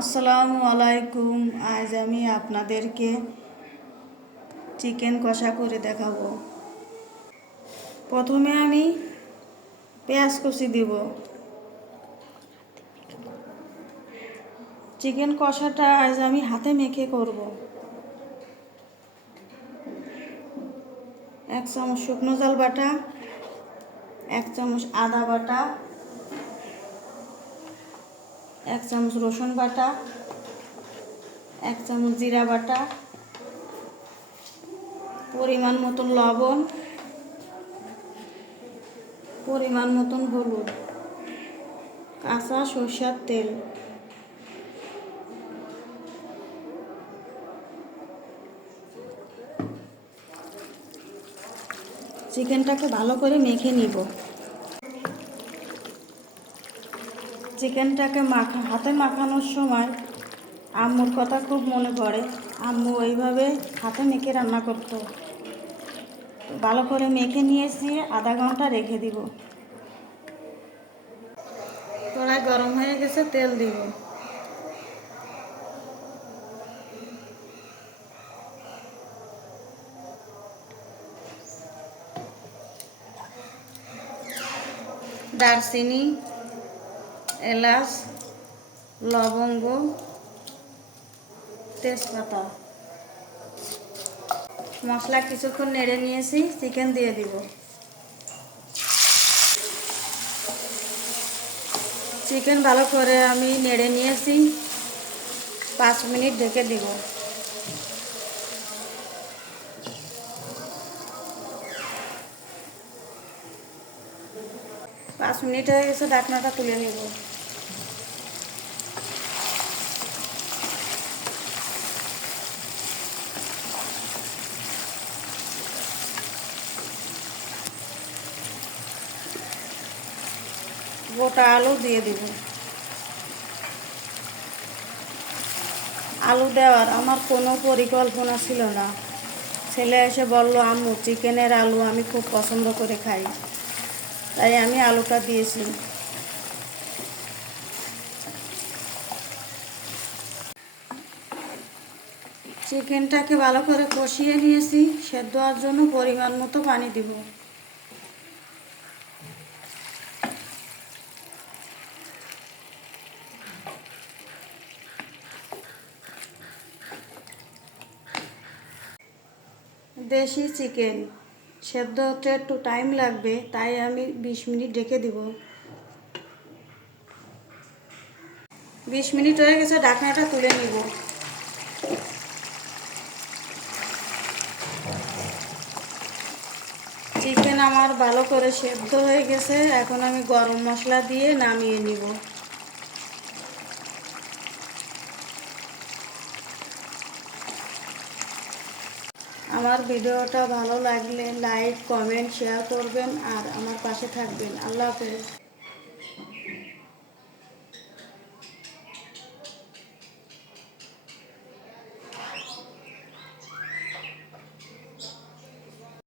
আসসালামু আলাইকুম। আজ আমি আপনাদেরকে চিকেন কষা করে দেখাবো। প্রথমে আমি পেঁয়াজ কষি দিব। চিকেন কষাটা আজ আমি হাতে মেখে করব। এক চামচ শুকনো জাল বাটা এক চামচ আদা বাটা এক চামচ রসুন বাটা, এক চামচ জিরা বাটা, পরিমাণ মতন লবণ, পরিমাণ মতন হলুদ, কাঁচা সরষার তেল। চিকেনটাকে ভালো করে মেখে নিব। চিকেনটাকে মাখা, হাতে মাখানোর সময় আম্মুর কথা খুব মনে পড়ে। আম্মু ওইভাবে হাতে মেখে রান্না করতো। ভালো করে মেখে নিয়েছি আধা ঘণ্টা রেখে দিব। কড়াই গরম হয়ে গেছে, তেল দিব। দারচিনি এলাচ, লবঙ্গ, তেজপাতা। মশলা কিছুক্ষণ নেড়ে নিয়েছি চিকেন দিয়ে দিব। চিকেন ভালো করে আমি নেড়ে নিয়েছি, পাঁচ মিনিট ঢেকে দিব। পাঁচ মিনিট হয়ে গেছে ডাকনাটা তুলে নেব। গোটা আলু দিয়ে দেব। আলু দেওয়ার আমার কোনো পরিকল্পনা ছিল না। ছেলে এসে বলল, আম্মু, চিকেনের আলু আমি খুব পছন্দ করে খাই। তাই আমি আলুটা দিয়েছি। চিকেনটাকে ভালো করে কষিয়ে নিয়েছি। সেদ্ধ হওয়ার জন্য পরিমাণ মতো পানি দিব। দেশি চিকেন। সেদ্ধ হতে একটু টাইম লাগবে, তাই আমি বিশ মিনিট রেখে দিব। বিশ মিনিট হয়ে গেছে, ঢাকনাটা তুলে নিব। চিকেন আমার ভালো করে সেদ্ধ হয়ে গেছে, এখন আমি গরম মশলা দিয়ে নামিয়ে নিব। আমার ভিডিওটা ভালো লাগলে লাইক কমেন্ট শেয়ার করবেন আর আমার পাশে থাকবেন। আল্লাহ হাফেজ।